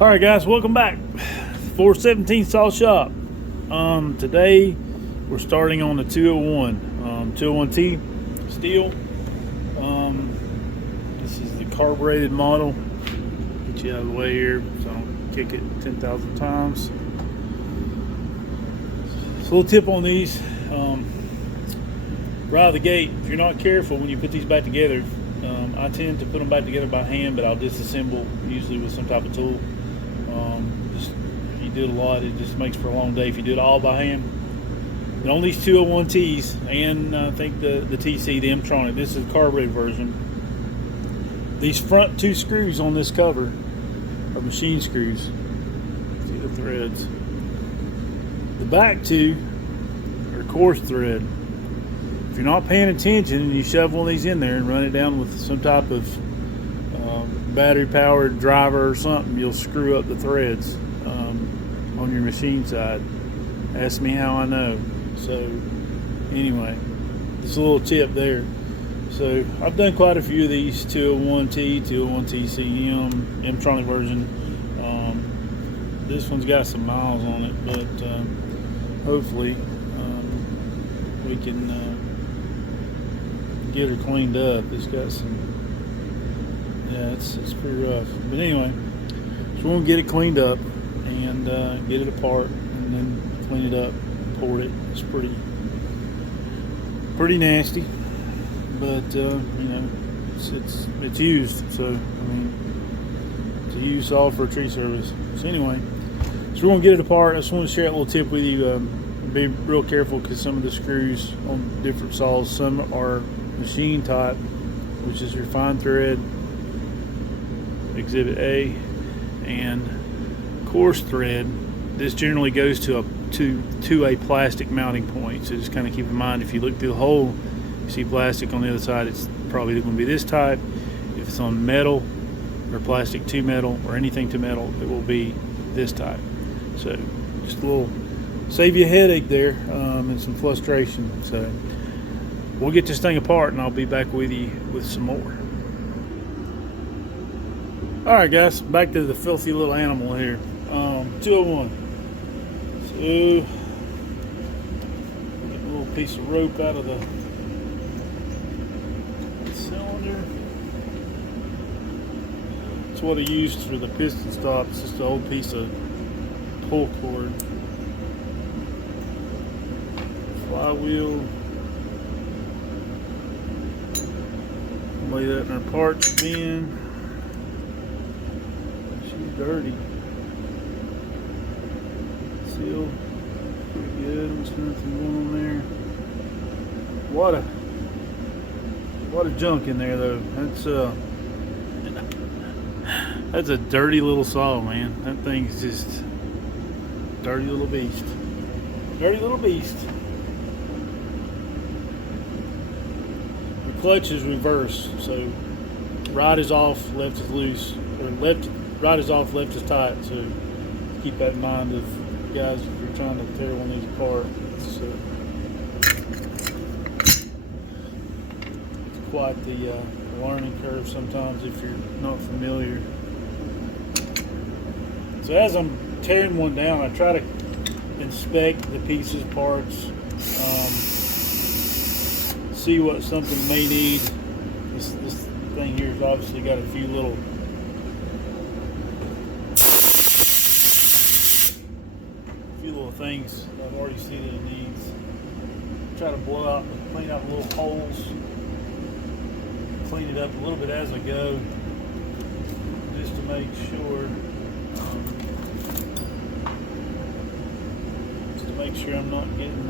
All right, guys, welcome back. 417 Saw Shop. Today we're starting on the 201, 201T Stihl. This is the carbureted model. Get you out of the way here so I don't kick it 10,000 times. So a little tip on these. Right out of the gate, if you're not careful when you put these back together, I tend to put them back together by hand, but I'll disassemble usually with some type of tool. If you do it a lot, it just makes for a long day if you do it all by hand. And on these 201Ts, and I think the TC, the M-tronic, this is the carbureted version. These front two screws on this cover are machine screws. See the threads. The back two are coarse thread. If you're not paying attention and you shove one of these in there and run it down with some type of battery powered driver or something, you'll screw up the threads on your machine side. Ask me how I know. So anyway, just a little tip there. So I've done quite a few of these 201T, 201TCM, M-tronic version. This one's got some miles on it, but hopefully we can get her cleaned up. It's got some, yeah, it's pretty rough. But anyway, so we're gonna get it cleaned up and get it apart, and then clean it up, port it. It's pretty nasty, but you know, it's used. So I mean, it's a used saw for a tree service. So anyway, so we're gonna get it apart. I just want to share a little tip with you. Be real careful because some of the screws on different saws, some are machine type, which is your fine thread, exhibit A, and coarse thread. This generally goes to a plastic mounting point, so just kind of keep in mind, if you look through the hole, you see plastic on the other side, it's probably going to be this type. If it's on metal or plastic to metal or anything to metal, it will be this type. So just a little, save you a headache there and some frustration. So we'll get this thing apart and I'll be back with you with some more. All right, guys, back to the filthy little animal here. 201. So get a little piece of rope out of the cylinder. It's what I used for the piston stop. It's just an old piece of pull cord. Flywheel. Lay that in our parts bin. She's dirty. Sealed. Pretty good. There's nothing going on there. What a junk in there though. That's a dirty little saw, man. That thing's just dirty little beast. Dirty little beast. The clutch is reversed, so right is off, left is loose, or right is off, left is tight. So keep that in mind, if guys, if you're trying to tear one of these apart. It's quite the learning curve sometimes if you're not familiar. So as I'm tearing one down, I try to inspect the pieces, parts, see what something may need. This thing here has obviously got a few little things I've already seen that it needs. Try to blow out, clean out little holes, clean it up a little bit as I go, just to make sure. I'm not getting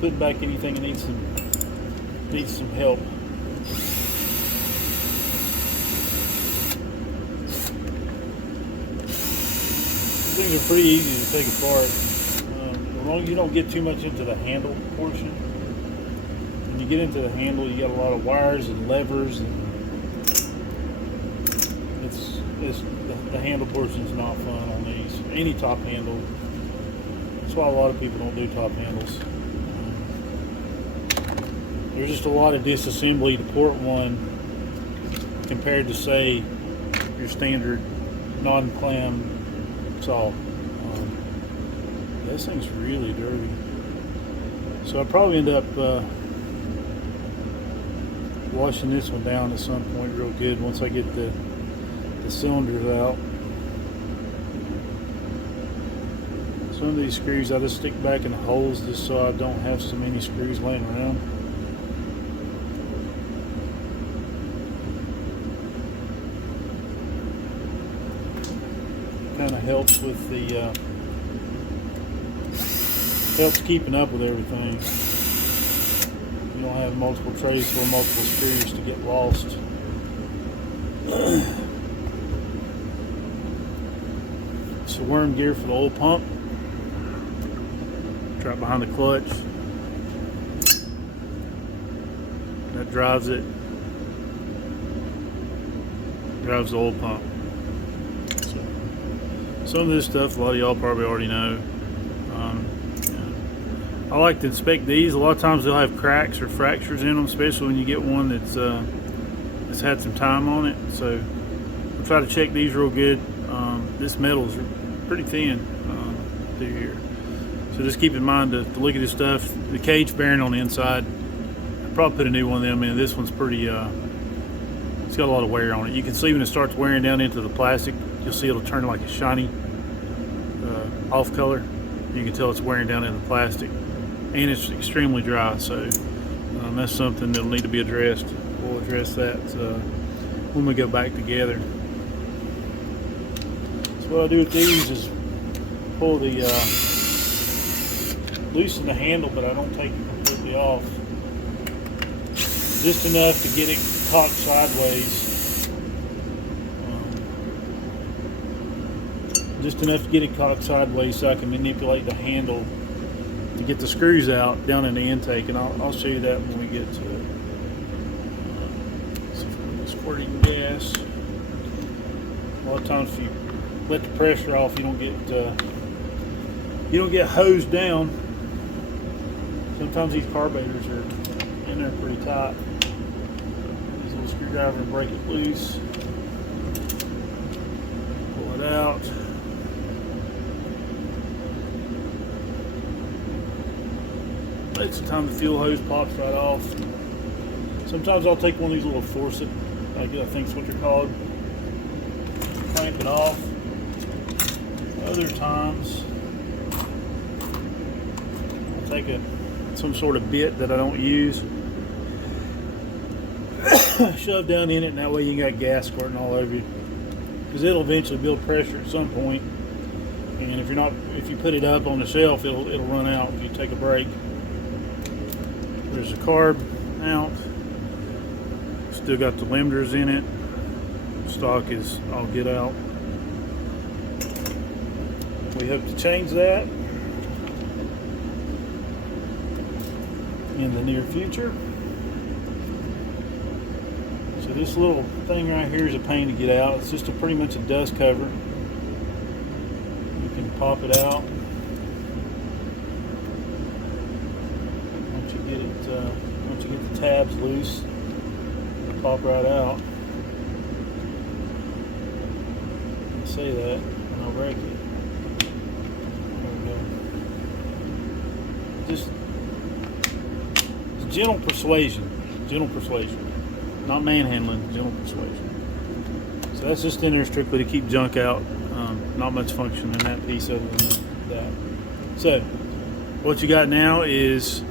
putting back anything that needs some help. These are pretty easy to take apart. As long as you don't get too much into the handle portion. When you get into the handle, you got a lot of wires and levers, and the handle portion is not fun on these. Any top handle. That's why a lot of people don't do top handles. There's just a lot of disassembly to port one compared to, say, your standard non-clam saw. This thing's really dirty. So I'll probably end up washing this one down at some point real good once I get the cylinders out. Some of these screws I just stick back in the holes just so I don't have so many screws laying around. Kind of helps with the helps keeping up with everything. You don't have multiple trays full of multiple screws to get lost. It's the worm gear for the oil pump. Right behind the clutch. That drives it. Drives the oil pump. So, some of this stuff a lot of y'all probably already know. I like to inspect these. A lot of times they'll have cracks or fractures in them, especially when you get one that's had some time on it. So I'll try to check these real good. This metal is pretty thin through here. So just keep in mind to look at this stuff. The cage bearing on the inside, I'll probably put a new one of them in. This one's pretty, it's got a lot of wear on it. You can see when it starts wearing down into the plastic, you'll see it'll turn like a shiny off color. You can tell it's wearing down in the plastic. And it's extremely dry, so that's something that'll need to be addressed. We'll address that when we go back together. So what I do with these is pull the loosen the handle, but I don't take it completely off. Just enough to get it cocked sideways. Just enough to get it cocked sideways so I can manipulate the handle to get the screws out down in the intake, and I'll show you that when we get to it. So squirting gas. A lot of times if you let the pressure off, you don't get hosed down. Sometimes these carburetors are in there pretty tight. Use a little screwdriver and break it loose. Pull it out. Sometimes the fuel hose pops right off. Sometimes I'll take one of these little forceps, I think is what they're called, clamp it off. Other times I'll take some sort of bit that I don't use, shove down in it, and that way you ain't got gas squirting all over you. Because it'll eventually build pressure at some point, and if you put it up on the shelf, it'll run out if you take a break. There's the carb out. Still got the limiters in it. Stock is all get out. We hope to change that in the near future. So this little thing right here is a pain to get out. It's just pretty much a dust cover. You can pop it out. Once you get the tabs loose, it'll pop right out. I say that, and I'll break it. There we go. Just gentle persuasion, not manhandling, gentle persuasion. So that's just in there strictly to keep junk out. Not much function in that piece other than that. So what you got now is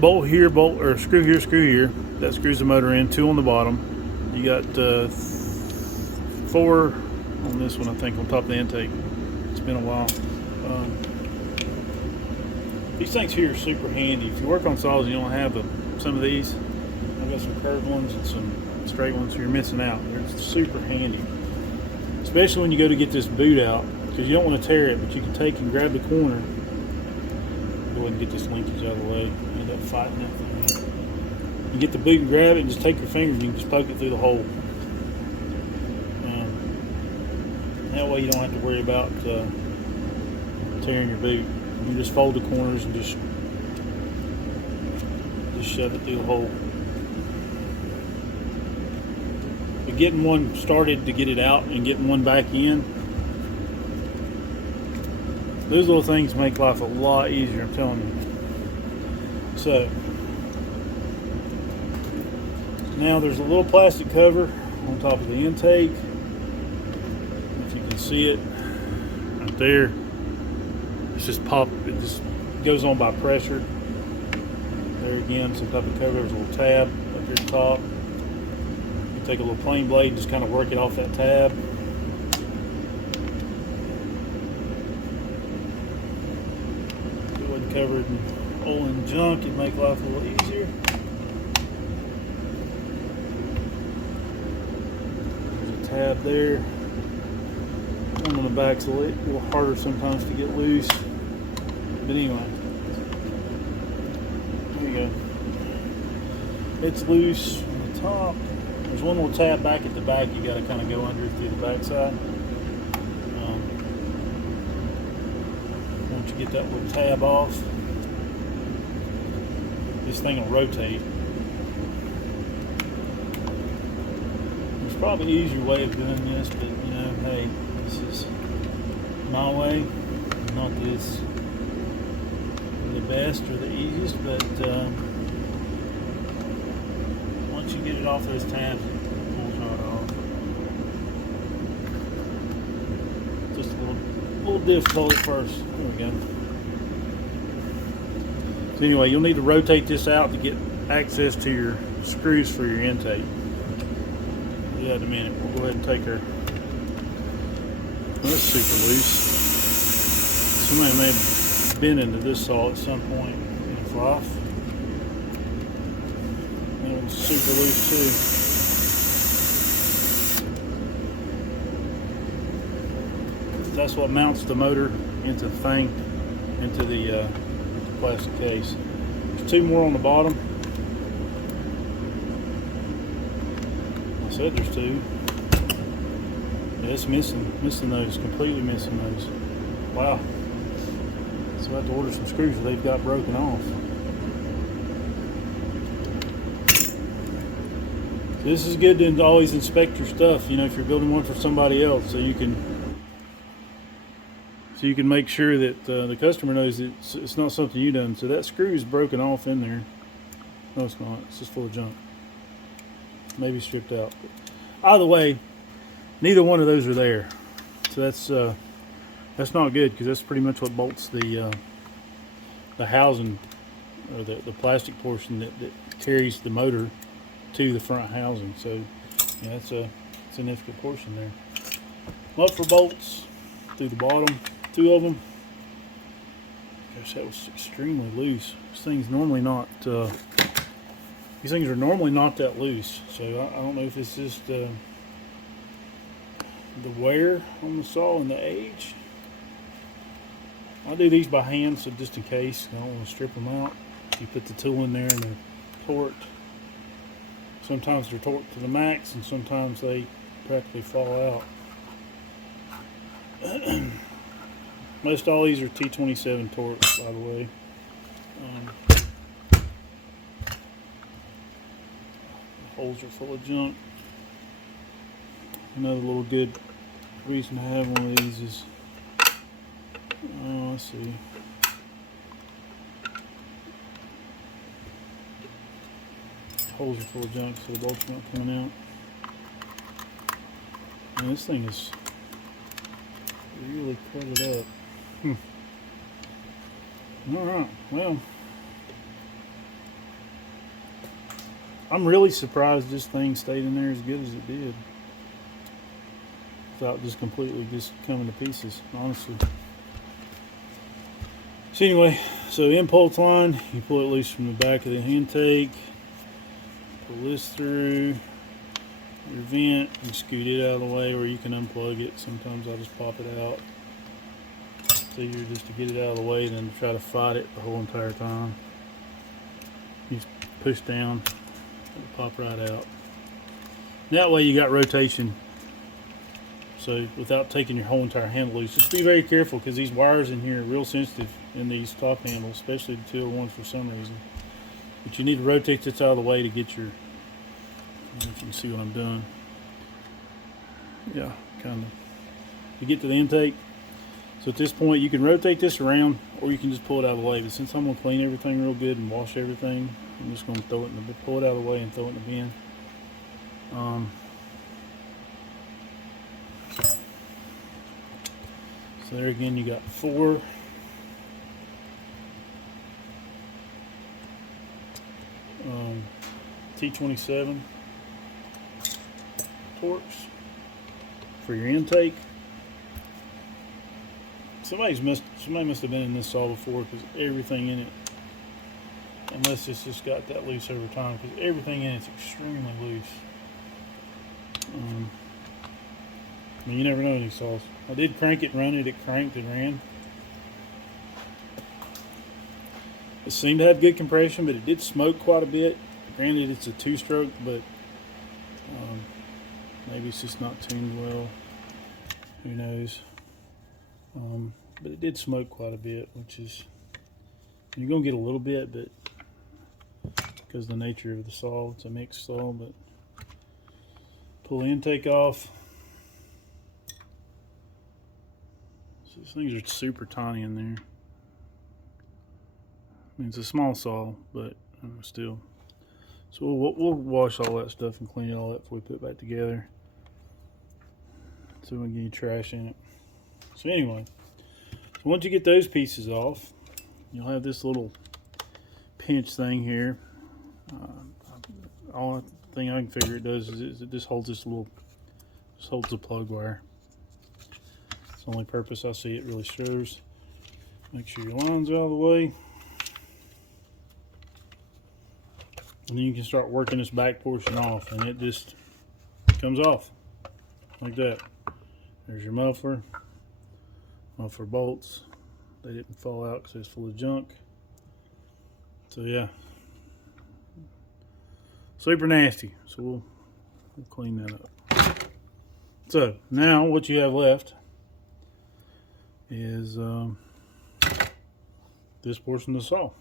bolt here, or screw here, screw here. That screws the motor in. 2 on the bottom. You got 4 on this one, I think, on top of the intake. It's been a while. These things here are super handy. If you work on saws and you don't have some of these, I've got some curved ones and some straight ones, so you're missing out. They're super handy, especially when you go to get this boot out, because you don't want to tear it, but you can take and grab the corner. Go ahead and get this linkage out of the way. End up fighting that thing. You get the boot and grab it, and just take your fingers and you can just poke it through the hole. That way you don't have to worry about tearing your boot. You just fold the corners and just shove it through the hole. But getting one started to get it out and getting one back in, those little things make life a lot easier, I'm telling you. So now there's a little plastic cover on top of the intake. If you can see it right there, it's just it just goes on by pressure. There again, some type of cover. There's a little tab up here at the top. You take a little plane blade and just kind of work it off that tab. If it wasn't covered in oil and junk, it'd make life a little easier. There's a tab there. One on the back's a little harder sometimes to get loose. But anyway, there you go. It's loose on the top. There's one little tab back at the back. You got to kind of go under through the backside. Once you get that little tab off, this thing will rotate. There's probably an easier way of doing this, but you know, hey, this is my way. Not that it's the best or the easiest, but once you get it off those tabs, it pulls right off. Just a little difficult at first. There we go. So anyway, you'll need to rotate this out to get access to your screws for your intake. We'll do that in a minute. We'll go ahead and take our. Well, that's super loose. Somebody may have been into this saw at some point in its life. And it's super loose too. That's what mounts the motor into the thing, into the plastic case. There's two more on the bottom. I said there's two. Yeah, it's missing those, completely missing those. Wow. So I have to order some screws that they've got broken off. So this is good to always inspect your stuff, you know, if you're building one for somebody else, so you can make sure that the customer knows it's not something you done. So that screw is broken off in there. No, it's not. It's just full of junk. Maybe stripped out. But either way, neither one of those are there. So that's not good, because that's pretty much what bolts the housing, or the plastic portion that carries the motor to the front housing. So yeah, that's a significant portion there. Muffler bolts through the bottom, two of them. Gosh, that was extremely loose. These things are normally not that loose. So I don't know if it's just the wear on the saw and the age. I do these by hand, so just in case, I don't want to strip them out. You put the tool in there and they're torqued. Sometimes they're torqued to the max, and sometimes they practically fall out. Most all these are T27 torques, by the way. Holes are full of junk. Another little good reason to have one of these is, let's see. Holes are full of junk, so the bolts are not coming out. And this thing is really cutted up. Alright, well, I'm really surprised this thing stayed in there as good as it did, without just completely just coming to pieces, honestly. So anyway, so impulse line, you pull it loose from the back of the intake, pull this through your vent and scoot it out of the way, or you can unplug it. Sometimes I'll just pop it out. It's easier just to get it out of the way than to try to fight it the whole entire time. You just push down, it'll pop right out. That way you got rotation, so without taking your whole entire handle loose. Just be very careful, because these wires in here are real sensitive in these top handles, especially the 201s for some reason. But you need to rotate this out of the way to get your, I don't know if you can see what I'm doing. Yeah, kind of. To get to the intake. So at this point, you can rotate this around, or you can just pull it out of the way. But since I'm gonna clean everything real good and wash everything, I'm just gonna throw it in the pull it out of the way and throw it in the bin. So there again, you got 4 T27 torques for your intake. Somebody must have been in this saw before, because everything in it, unless it's just got that loose over time, because everything in it's extremely loose. I mean, you never know in these saws. I did crank it and run it. It cranked and ran. It seemed to have good compression, but it did smoke quite a bit. Granted, it's a 2-stroke, but maybe it's just not tuned well. Who knows? But it did smoke quite a bit, which is, you're gonna get a little bit, but because of the nature of the saw, it's a mixed saw. But pull the intake off. So these things are super tiny in there. I mean, it's a small saw, but still. So we'll wash all that stuff and clean it all up before we put it back together, so we don't get any trash in it. So anyway, so once you get those pieces off, you'll have this little pinch thing here. All thing I can figure it does is it just holds this little, just holds the plug wire. It's the only purpose I see it really serves. Make sure your line's out of the way. And then you can start working this back portion off, and it just comes off like that. There's your muffler bolts. They didn't fall out because it's full of junk. So yeah, super nasty. So we'll clean that up. So now what you have left is this portion of the saw.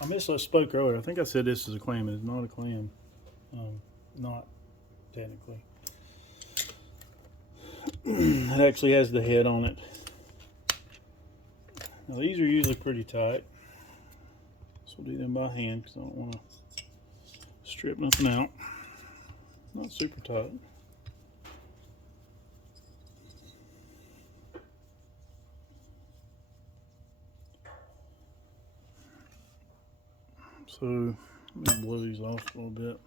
I spoke earlier. I think I said this is a clam. It is not a clam. Not technically. It actually has the head on it. Now these are usually pretty tight, so we'll do them by hand because I don't want to strip nothing out. Not super tight. So let me blow these off a little bit.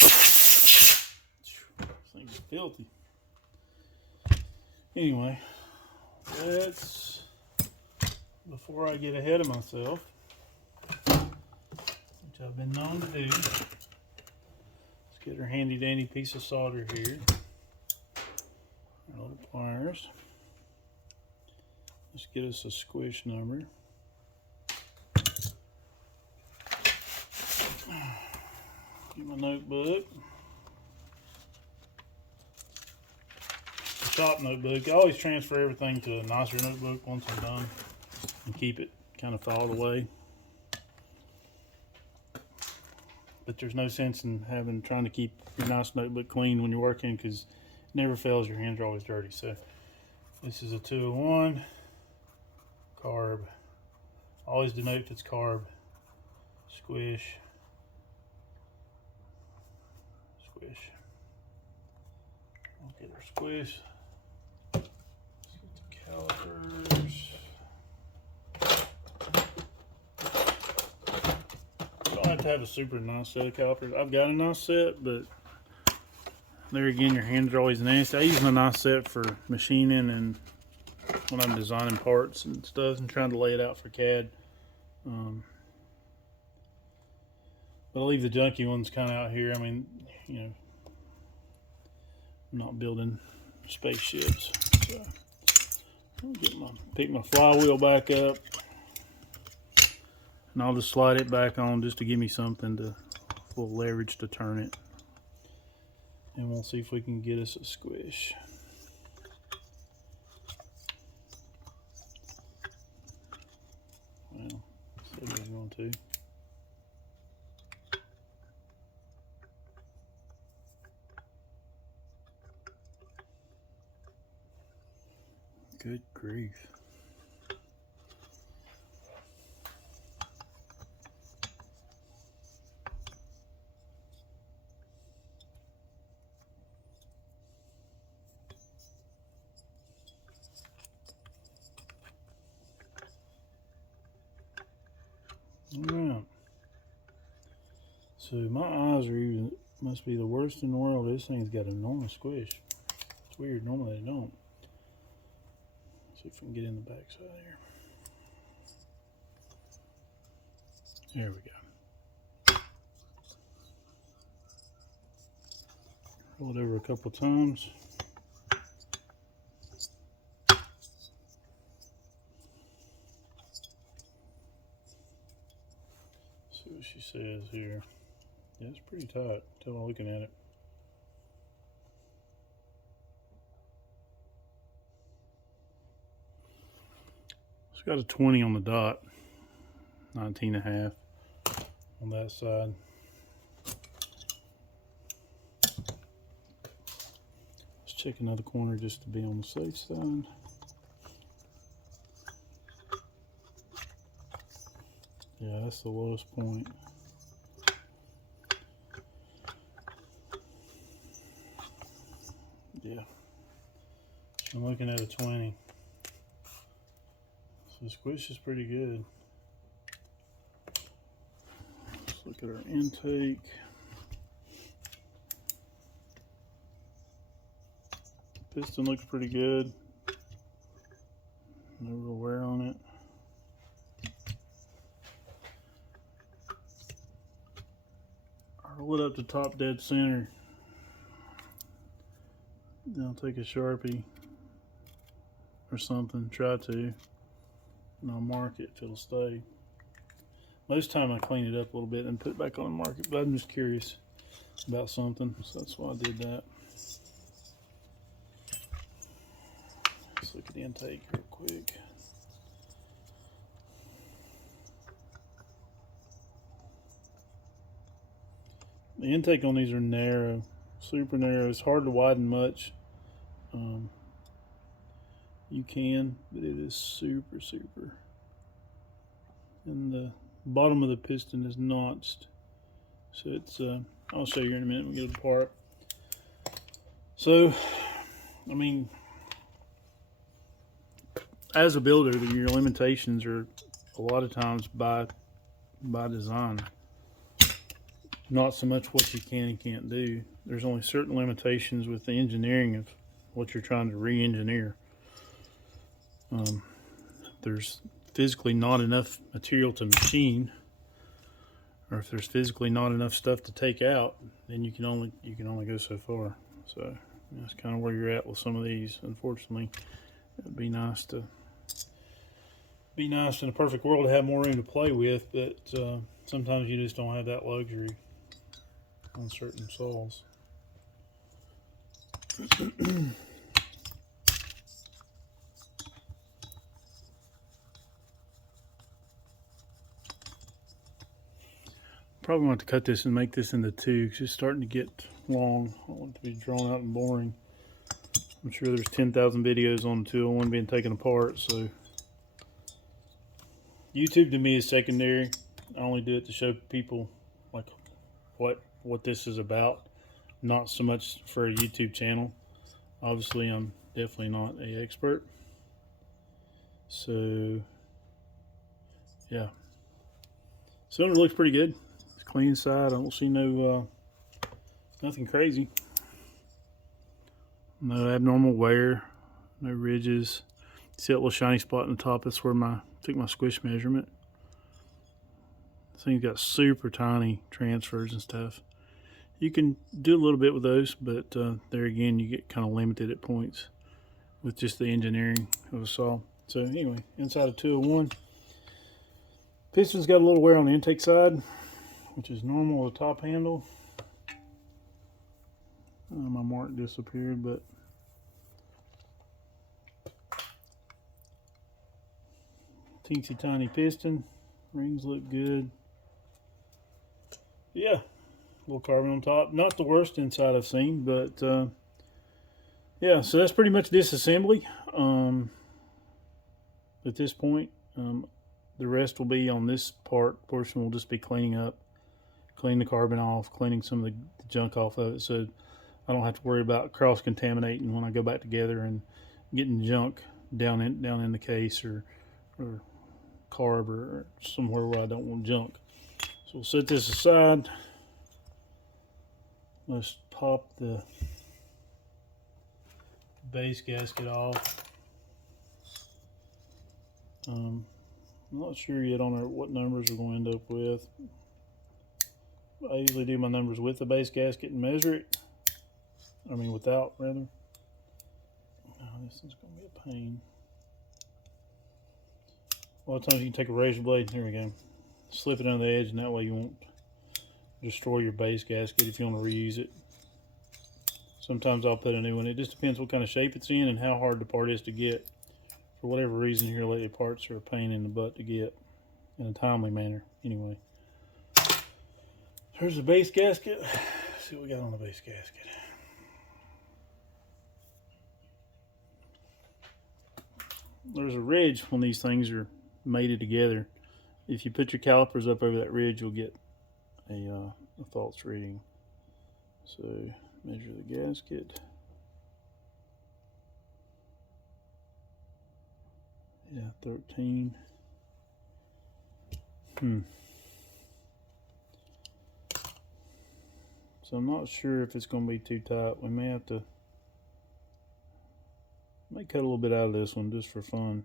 This thing's filthy. Anyway, before I get ahead of myself, which I've been known to do, get our handy dandy piece of solder here. Our little pliers. Let's get us a squish number. Get my notebook. The shop notebook. I always transfer everything to a nicer notebook once I'm done and keep it kind of filed away. But there's no sense in trying to keep your nice notebook clean when you're working, because it never fails, your hands are always dirty. So this is a 201 carb. Always denote if it's carb. Squish. Squish. We'll get our squish. Let's get the calipers. Have to have a super nice set of calipers. I've got a nice set, but there again, your hands are always nasty. I use my nice set for machining and when I'm designing parts and stuff and trying to lay it out for CAD. But I'll leave the junky ones kind of out here. I mean, you know, I'm not building spaceships. So I'll pick my flywheel back up. And I'll just slide it back on just to give me something to full leverage to turn it. and we'll see if we can get us a squish. Well, said we were going to. Good grief. Alright. So my eyes are even, must be the worst in the world. This thing's got an enormous squish. It's weird, normally they don't. See if we can get in the backside here. There we go. Roll it over a couple times. See what she says here. Yeah, it's pretty tight. Tell I'm looking at it. It's got a 20 on the dot. 19.5 on that side. Let's check another corner just to be on the safe side. Yeah, that's the lowest point. Yeah, I'm looking at a 20. So the squish is pretty good. Let's look at our intake. Piston looks pretty good. No real wear on it. Roll it up to top dead center. Then I'll take a Sharpie or something, try to, and I'll mark it if it'll stay. Most time I clean it up a little bit and put it back on and mark it, but I'm just curious about something, so that's why I did that. Let's look at the intake real quick. The intake on these are narrow, super narrow. It's hard to widen much. You can, but it is super. And the bottom of the piston is notched. So it's, I'll show you in a minute when we get it apart. So, I mean, as a builder, your limitations are a lot of times by design. Not so much what you can and can't do. There's only certain limitations with the engineering of what you're trying to re-engineer. There's physically not enough material to machine, or if there's physically not enough stuff to take out, then you can only go so far. So that's kind of where you're at with some of these. Unfortunately, it'd be nice in a perfect world to have more room to play with, but sometimes you just don't have that luxury on certain saws. Probably want to cut this and make this into two because it's starting to get long. I don't want it to be drawn out and boring. I'm sure there's 10,000 videos on the 201 being taken apart, so YouTube to me is secondary. I only do it to show people like what this is about, not so much for a YouTube channel. Obviously, I'm definitely not an expert. So yeah, cylinder looks pretty good. It's clean side. I don't see nothing crazy. No abnormal wear, no ridges. See that little shiny spot in the top? That's where I took my squish measurement. This thing's got super tiny transfers and stuff. You can do a little bit with those, but there again, you get kind of limited at points with just the engineering of a saw. So anyway, inside of 201, piston's got a little wear on the intake side, which is normal with the top handle. My mark disappeared, but teensy tiny piston. Rings look good. Yeah, a little carbon on top. Not the worst inside I've seen, but yeah, so that's pretty much disassembly. At this point, the rest will be on this portion. Will just be cleaning up, cleaning the carbon off, cleaning some of the junk off of it, so I don't have to worry about cross contaminating when I go back together and getting junk down in the case or carb or somewhere where I don't want junk. So we'll set this aside. Let's pop the base gasket off. I'm not sure yet on what numbers we're going to end up with. I usually do my numbers with the base gasket and measure it. I mean without, rather. Oh, this is going to be a pain. A lot of times you can take a razor blade, here we go, slip it on the edge, and that way you won't destroy your base gasket if you want to reuse it. Sometimes I'll put a new one. It just depends what kind of shape it's in and how hard the part is to get. For whatever reason here lately, parts are a pain in the butt to get in a timely manner. Anyway, there's the base gasket. Let's see what we got on the base gasket. There's a ridge when these things are mated together. If you put your calipers up over that ridge, you'll get a false reading. So measure the gasket. Yeah, 13. So I'm not sure if it's going to be too tight. We may have to cut a little bit out of this one just for fun.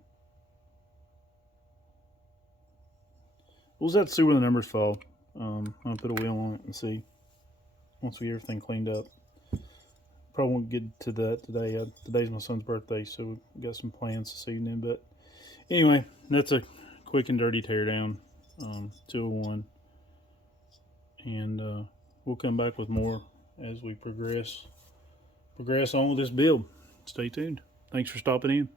We'll just have to see where the numbers fall. I'm going to put a wheel on it and see once we get everything cleaned up. Probably won't get to that today. Today's my son's birthday, so we've got some plans this evening. But anyway, that's a quick and dirty teardown, 201. And we'll come back with more as we progress on with this build. Stay tuned. Thanks for stopping in.